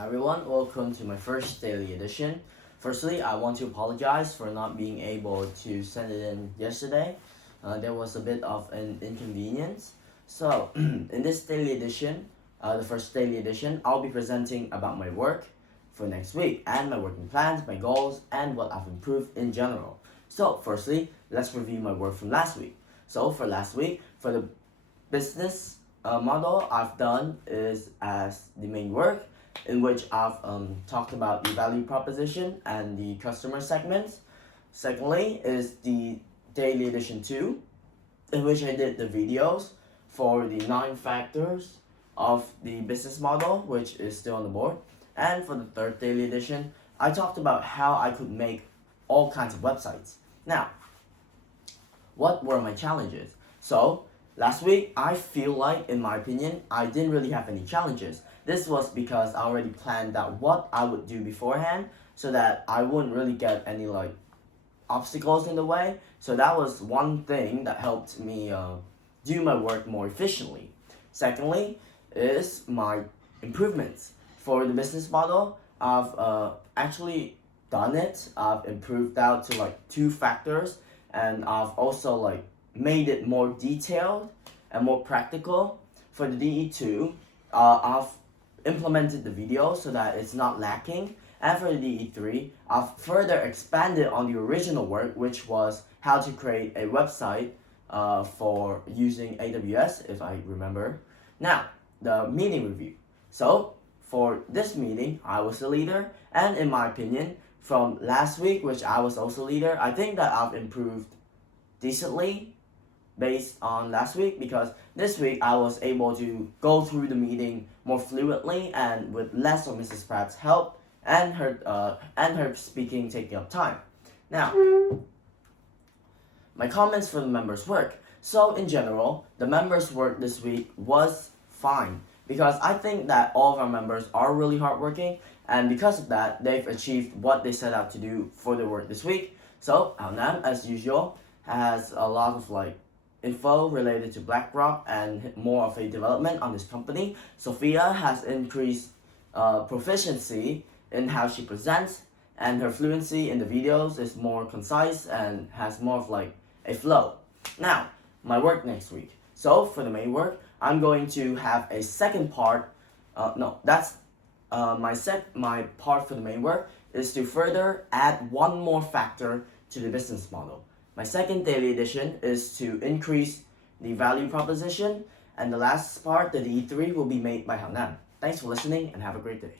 Hi everyone, welcome to my first daily edition. Firstly, I want to apologize for not being able to send it in yesterday. There was a bit of an inconvenience. So, in this daily edition, the first daily edition, I'll be presenting about my work for next week and my working plans, my goals, and what I've improved in general. So, firstly, let's review my work from last week. So, for last week, for the business model I've done is as the main work, in which I've talked about the value proposition and the customer segments. Secondly is the daily edition 2, in which I did the videos for the 9 factors of the business model, which is still on the board. And for the third daily edition, I talked about how I could make all kinds of websites. Now, what were my challenges? So, last week, I feel like, in my opinion, I didn't really have any challenges. This was because I already planned out what I would do beforehand so that I wouldn't really get any obstacles in the way. So that was one thing that helped me do my work more efficiently. Secondly is my improvements. For the business model, I've actually done it. I've improved out to 2 factors, and I've also made it more detailed and more practical. For the DE2, I've implemented the video so that it's not lacking. And for the DE3, I've further expanded on the original work, which was how to create a website for using AWS, if I remember. Now, the meeting review. So, for this meeting, I was the leader, and in my opinion, from last week, which I was also leader, I think that I've improved decently based on last week, because this week I was able to go through the meeting more fluently and with less of Mrs. Pratt's help and her speaking taking up time. Now, my comments for the members' work. So in general, the members' work this week was fine, because I think that all of our members are really hardworking, and because of that, they've achieved what they set out to do for their work this week. So, Nam, as usual, has a lot of info related to BlackRock and more of a development on this company. Sophia has increased proficiency in how she presents, and her fluency in the videos is more concise and has more of a flow. Now, my work next week. So for the main work, I'm going to have a second part. My part for the main work is to further add one more factor to the business model. My second daily edition is to increase the value proposition, and the last part, the D3, will be made by Nam. Thanks for listening and have a great day.